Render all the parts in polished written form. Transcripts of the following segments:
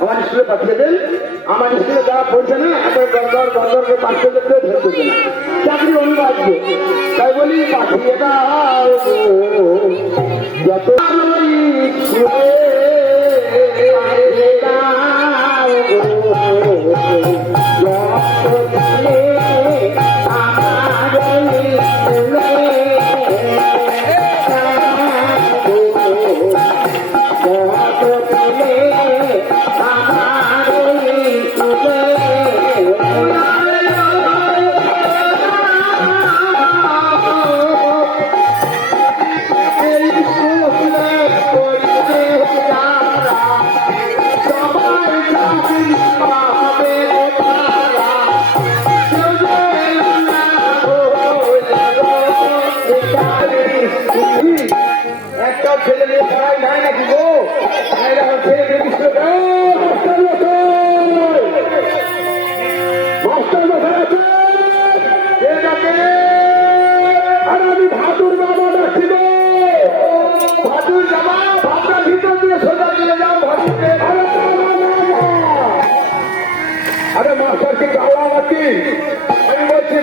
আমার স্কুলে পাঠিয়ে দেন। আমার স্কুলে যারা পড়ছে না গড় পাঠিয়ে দিতে ধরতে না, চাকরি অনিবার্য। তাই বলি পাঠিয়ে দাও যত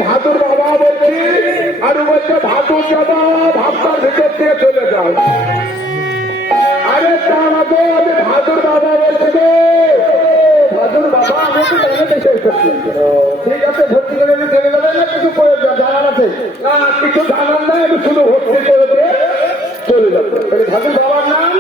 ভাদুর বাবা বলছি, আর বলছে ভাদুর যাবা ভাবটার ভিতর দিয়ে চলে যাও। আরে তা না তো, আমি ভাদুর বাবা বলছি গো, ভাদুর বাবা আমি তো জানাতে শেষ করছি। ঠিক আছে, ভর্তি করে আমি চলে যাবে না, কিছু জানার আছে না, কিছু জানার নাই, আমি শুধু ভর্তি করে দিয়ে চলে যাবো। ভাদুর বাবার নাম